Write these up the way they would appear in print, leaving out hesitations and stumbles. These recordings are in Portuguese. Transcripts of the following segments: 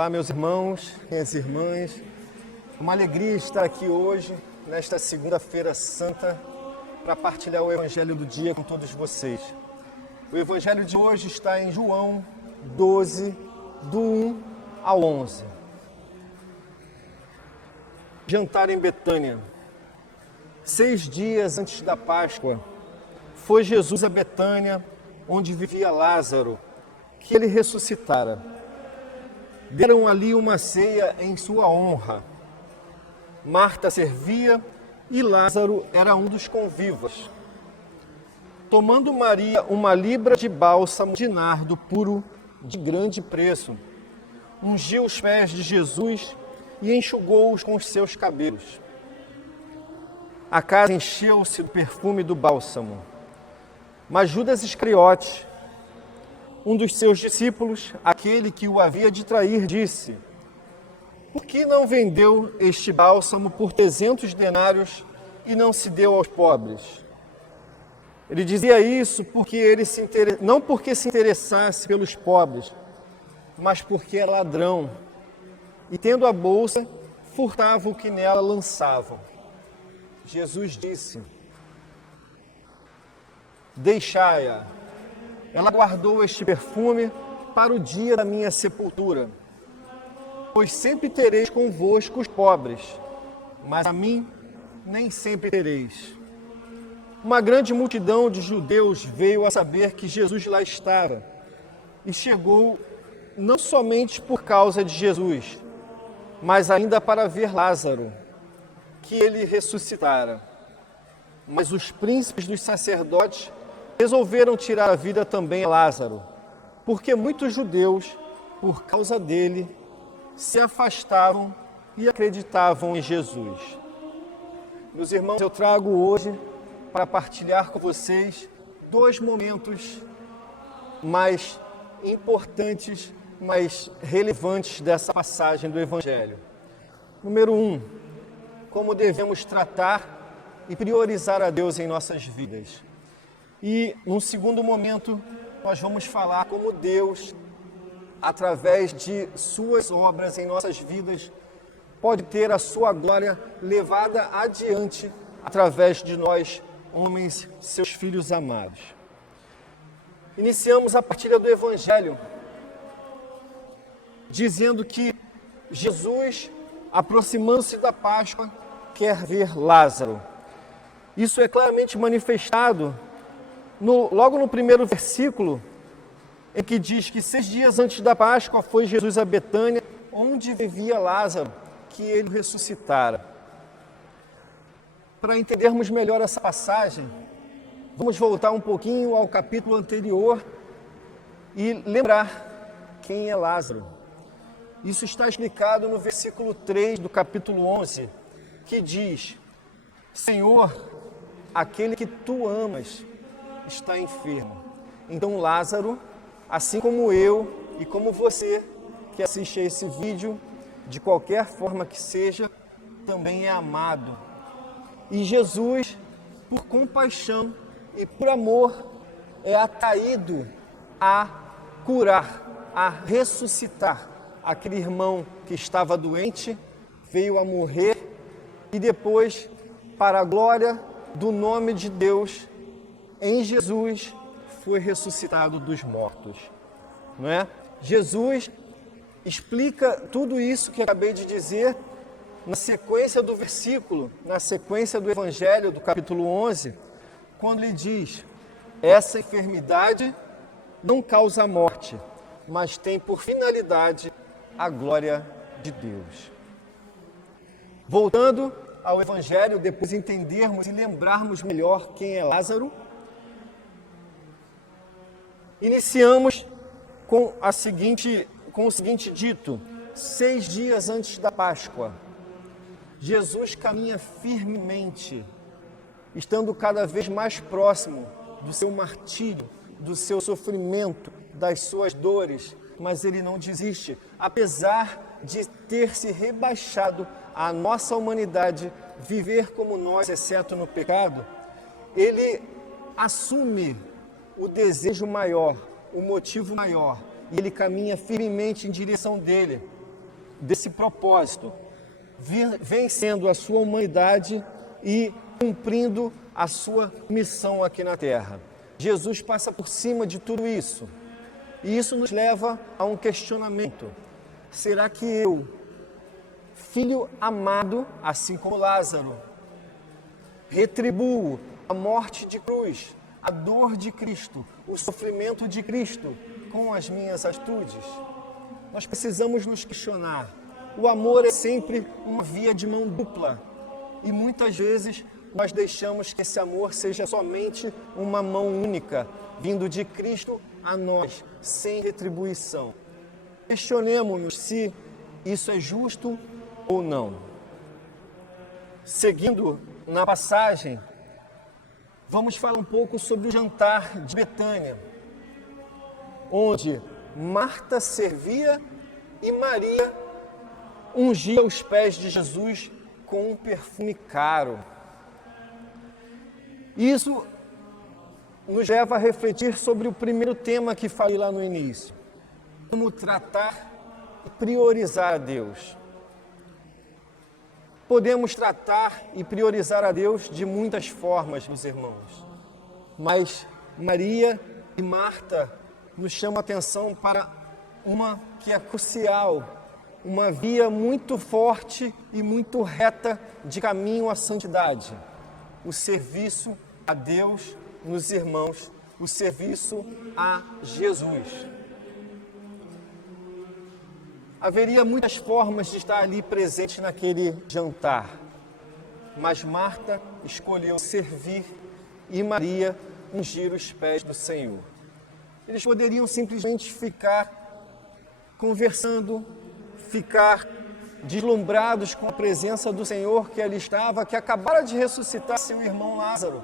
Olá, meus irmãos, minhas irmãs. Uma alegria estar aqui hoje, nesta segunda-feira santa, para partilhar o Evangelho do dia com todos vocês. O Evangelho de hoje está em João 12, do 1 ao 11. Jantar em Betânia. 6 dias antes da Páscoa, foi Jesus a Betânia, onde vivia Lázaro, que ele ressuscitara. Deram ali uma ceia em sua honra. Marta servia e Lázaro era um dos convivas. Tomando Maria uma libra de bálsamo de nardo puro de grande preço, ungiu os pés de Jesus e enxugou-os com os seus cabelos. A casa encheu-se do perfume do bálsamo. Mas Judas Iscariote, um dos seus discípulos, aquele que o havia de trair, disse: por que não vendeu este bálsamo por 300 denários e não se deu aos pobres? Ele dizia isso porque não porque se interessasse pelos pobres, mas porque era ladrão e, tendo a bolsa, furtava o que nela lançavam. Jesus disse: deixai-a. Ela guardou este perfume para o dia da minha sepultura. Pois sempre tereis convosco os pobres, mas a mim nem sempre tereis. Uma grande multidão de judeus veio a saber que Jesus lá estava e chegou não somente por causa de Jesus, mas ainda para ver Lázaro, que ele ressuscitara. Mas os príncipes dos sacerdotes resolveram tirar a vida também a Lázaro, porque muitos judeus, por causa dele, se afastavam e acreditavam em Jesus. Meus irmãos, eu trago hoje para partilhar com vocês 2 momentos mais importantes, mais relevantes dessa passagem do Evangelho. Número 1, como devemos tratar e priorizar a Deus em nossas vidas. E, num segundo momento, nós vamos falar como Deus, através de suas obras em nossas vidas, pode ter a sua glória levada adiante através de nós, homens, seus filhos amados. Iniciamos a partilha do Evangelho, dizendo que Jesus, aproximando-se da Páscoa, quer ver Lázaro. Isso é claramente manifestado logo no primeiro versículo, em que diz que 6 dias antes da Páscoa foi Jesus a Betânia, onde vivia Lázaro, que ele ressuscitara. Para entendermos melhor essa passagem, vamos voltar um pouquinho ao capítulo anterior e lembrar quem é Lázaro. Isso está explicado no versículo 3 do capítulo 11, que diz: Senhor, aquele que tu amas está enfermo. Então Lázaro, assim como eu e como você que assiste a esse vídeo, de qualquer forma que seja, também é amado. E Jesus, por compaixão e por amor, é atraído a curar, a ressuscitar aquele irmão que estava doente, veio a morrer e depois, para a glória do nome de Deus, em Jesus foi ressuscitado dos mortos, não é? Jesus explica tudo isso que acabei de dizer na sequência do versículo, na sequência do Evangelho do capítulo 11, quando ele diz: essa enfermidade não causa morte, mas tem por finalidade a glória de Deus. Voltando ao Evangelho, depois de entendermos e lembrarmos melhor quem é Lázaro, iniciamos com o seguinte dito: 6 dias antes da Páscoa, Jesus caminha firmemente, estando cada vez mais próximo do seu martírio, do seu sofrimento, das suas dores, mas ele não desiste, apesar de ter se rebaixado à nossa humanidade, viver como nós, exceto no pecado. Ele assume o desejo maior, o motivo maior, e ele caminha firmemente em direção dele, desse propósito, vencendo a sua humanidade e cumprindo a sua missão aqui na Terra. Jesus passa por cima de tudo isso. E isso nos leva a um questionamento. Será que eu, filho amado, assim como Lázaro, retribuo a morte de cruz, a dor de Cristo, o sofrimento de Cristo com as minhas atitudes? Nós precisamos nos questionar. O amor é sempre uma via de mão dupla. E muitas vezes nós deixamos que esse amor seja somente uma mão única, vindo de Cristo a nós, sem retribuição. Questionemos-nos se isso é justo ou não. Seguindo na passagem, vamos falar um pouco sobre o jantar de Betânia, onde Marta servia e Maria ungia os pés de Jesus com um perfume caro. Isso nos leva a refletir sobre o primeiro tema que falei lá no início. Como tratar e priorizar a Deus. Podemos tratar e priorizar a Deus de muitas formas, meus irmãos. Mas Maria e Marta nos chamam a atenção para uma que é crucial, uma via muito forte e muito reta de caminho à santidade. O serviço a Deus nos irmãos, o serviço a Jesus. Haveria muitas formas de estar ali presente naquele jantar, mas Marta escolheu servir e Maria ungir os pés do Senhor. Eles poderiam simplesmente ficar conversando, ficar deslumbrados com a presença do Senhor que ali estava, que acabara de ressuscitar seu irmão Lázaro.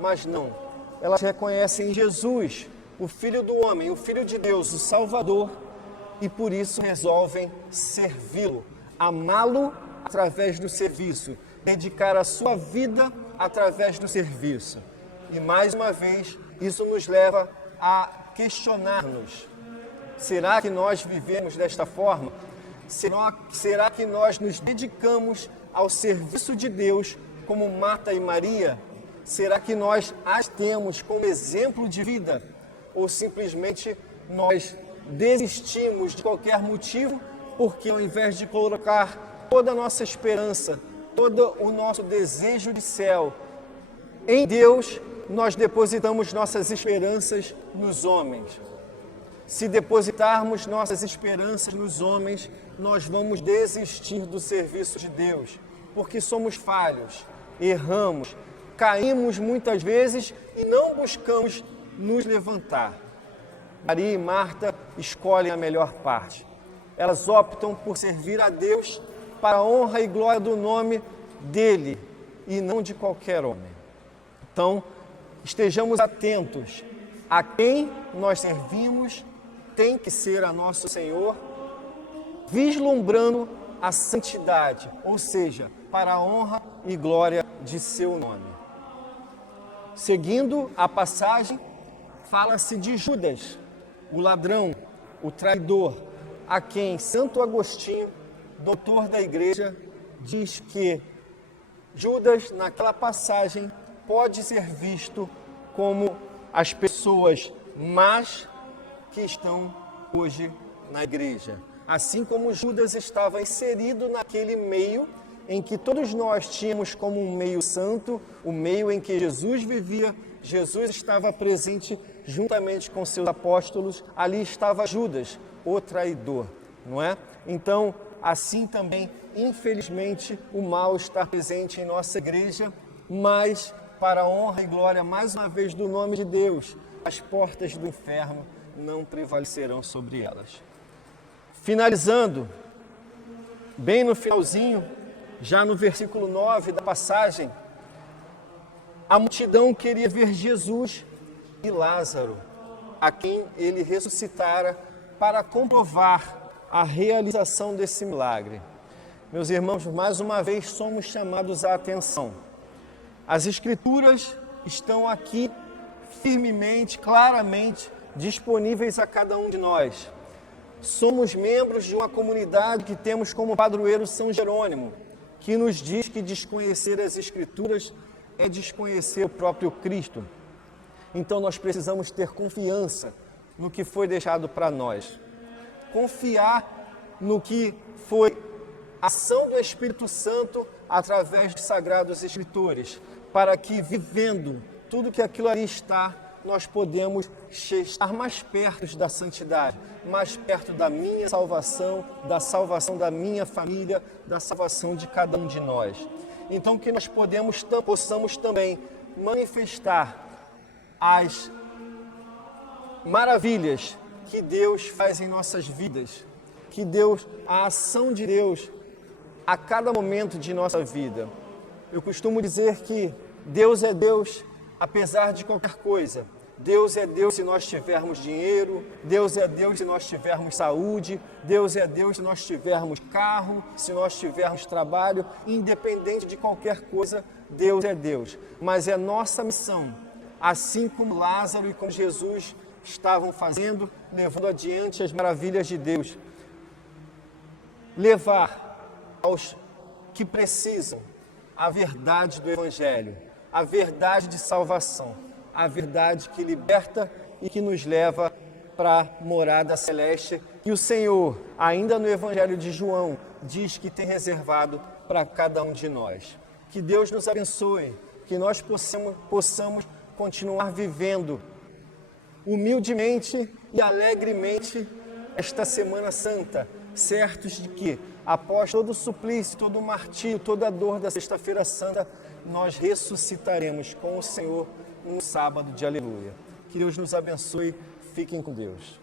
Mas não, elas reconhecem Jesus, o Filho do homem, o Filho de Deus, o Salvador, e por isso resolvem servi-lo, amá-lo através do serviço, dedicar a sua vida através do serviço. E mais uma vez, isso nos leva a questionar-nos. Será que nós vivemos desta forma? Será que nós nos dedicamos ao serviço de Deus como Marta e Maria? Será que nós as temos como exemplo de vida? Ou simplesmente nós desistimos de qualquer motivo porque ao invés de colocar toda a nossa esperança, todo o nosso desejo de céu em Deus, nós depositamos nossas esperanças nos homens? Se depositarmos nossas esperanças nos homens, nós vamos desistir do serviço de Deus, porque somos falhos, erramos, caímos muitas vezes e não buscamos nos levantar. Maria e Marta escolhem a melhor parte. Elas optam por servir a Deus para a honra e glória do nome dele e não de qualquer homem. Então, estejamos atentos a quem nós servimos. Tem que ser a nosso Senhor, vislumbrando a santidade, ou seja, para a honra e glória de seu nome. Seguindo a passagem, fala-se de Judas, o ladrão, o traidor, a quem Santo Agostinho, doutor da igreja, diz que Judas, naquela passagem, pode ser visto como as pessoas más que estão hoje na igreja. Assim como Judas estava inserido naquele meio em que todos nós tínhamos como um meio santo, o meio em que Jesus vivia, Jesus estava presente juntamente com seus apóstolos, ali estava Judas, o traidor, não é? Então, assim também, infelizmente, o mal está presente em nossa igreja, mas para a honra e glória, mais uma vez, do nome de Deus, as portas do inferno não prevalecerão sobre elas. Finalizando, bem no finalzinho, já no versículo 9 da passagem, a multidão queria ver Jesus e Lázaro, a quem ele ressuscitara, para comprovar a realização desse milagre. Meus irmãos, mais uma vez somos chamados à atenção. As Escrituras estão aqui firmemente, claramente disponíveis a cada um de nós. Somos membros de uma comunidade que temos como padroeiro São Jerônimo, que nos diz que desconhecer as Escrituras é desconhecer o próprio Cristo. Então nós precisamos ter confiança no que foi deixado para nós. Confiar no que foi ação do Espírito Santo através dos Sagrados Escritores, para que, vivendo tudo que aquilo ali está, nós podemos estar mais perto da santidade, mais perto da minha salvação, da salvação da minha família, da salvação de cada um de nós. Então que nós possamos também manifestar as maravilhas que Deus faz em nossas vidas, que a ação de Deus a cada momento de nossa vida. Eu costumo dizer que Deus é Deus apesar de qualquer coisa. Deus é Deus se nós tivermos dinheiro, Deus é Deus se nós tivermos saúde, Deus é Deus se nós tivermos carro, se nós tivermos trabalho, independente de qualquer coisa, Deus é Deus. Mas é nossa missão, assim como Lázaro e como Jesus estavam fazendo, levando adiante as maravilhas de Deus, levar aos que precisam a verdade do Evangelho, a verdade de salvação, a verdade que liberta e que nos leva para a morada celeste, que o Senhor, ainda no Evangelho de João, diz que tem reservado para cada um de nós. Que Deus nos abençoe, que nós possamos continuar vivendo humildemente e alegremente esta Semana Santa, certos de que, após todo o suplício, todo o martírio, toda a dor da Sexta-feira Santa, nós ressuscitaremos com o Senhor no sábado de aleluia. Que Deus nos abençoe. Fiquem com Deus.